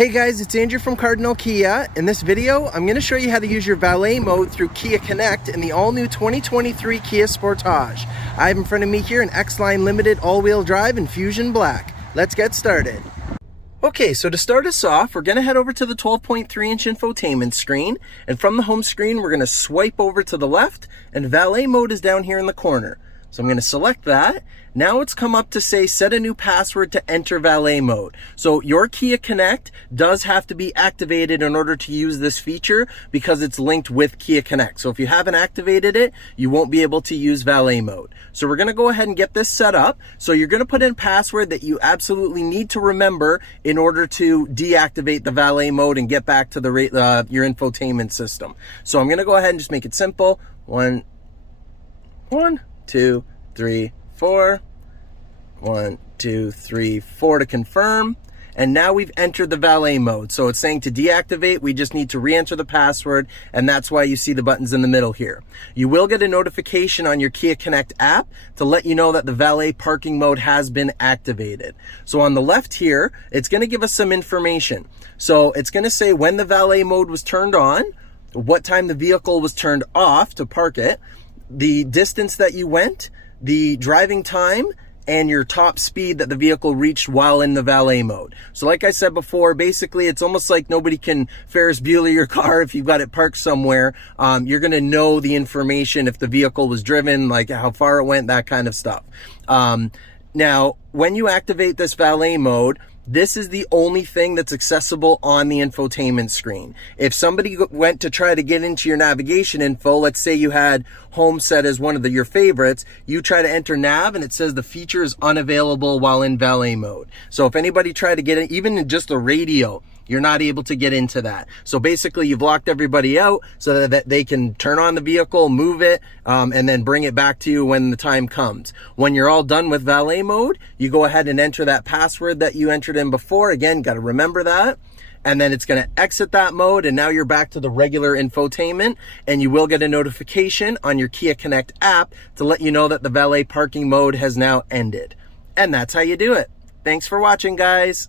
Hey guys, it's Andrew from Cardinal Kia. In this video, I'm going to show you how to use your valet mode through Kia Connect in the all-new 2023 Kia Sportage. I have in front of me here an X-Line Limited all-wheel drive in Fusion Black. Let's get started. Okay, so to start us off, we're going to head over to the 12.3-inch infotainment screen, and from the home screen, we're going to swipe over to the left, and valet mode is down here in the corner. So I'm going to select that. Now it's come up to say set a new password to enter valet mode. So your Kia Connect does have to be activated in order to use this feature because it's linked with Kia Connect. So if you haven't activated it, you won't be able to use valet mode. So we're going to go ahead and get this set up. So you're going to put in a password that you absolutely need to remember in order to deactivate the valet mode and get back to the your infotainment system. So I'm going to go ahead and just make it simple. 1, 2, 3, 4. 1, 2, 3, 4 to confirm. And now we've entered the valet mode. So it's saying to deactivate, we just need to re-enter the password, and that's why you see the buttons in the middle here. You will get a notification on your Kia Connect app to let you know that the valet parking mode has been activated. So on the left here, it's going to give us some information. So it's going to say when the valet mode was turned on, what time the vehicle was turned off to park it, the distance that you went, the driving time, and your top speed that the vehicle reached while in the valet mode. So like I said before, basically it's almost like nobody can Ferris Bueller your car if you've got it parked somewhere. You're going to know the information if the vehicle was driven, like how far it went, that kind of stuff. Now, when you activate this valet mode, this is the only thing that's accessible on the infotainment screen. If somebody went to try to get into your navigation info, let's say you had home set as one of your favorites, you try to enter nav and it says the feature is unavailable while in valet mode. So if anybody tried to get in, even in just the radio, you're not able to get into that. So basically you've locked everybody out so that they can turn on the vehicle, move it, and then bring it back to you when the time comes. When you're all done with valet mode, you go ahead and enter that password that you entered in before. Again, got to remember that. And then it's going to exit that mode, and now you're back to the regular infotainment, and you will get a notification on your Kia Connect app to let you know that the valet parking mode has now ended. And that's how you do it. Thanks for watching, guys.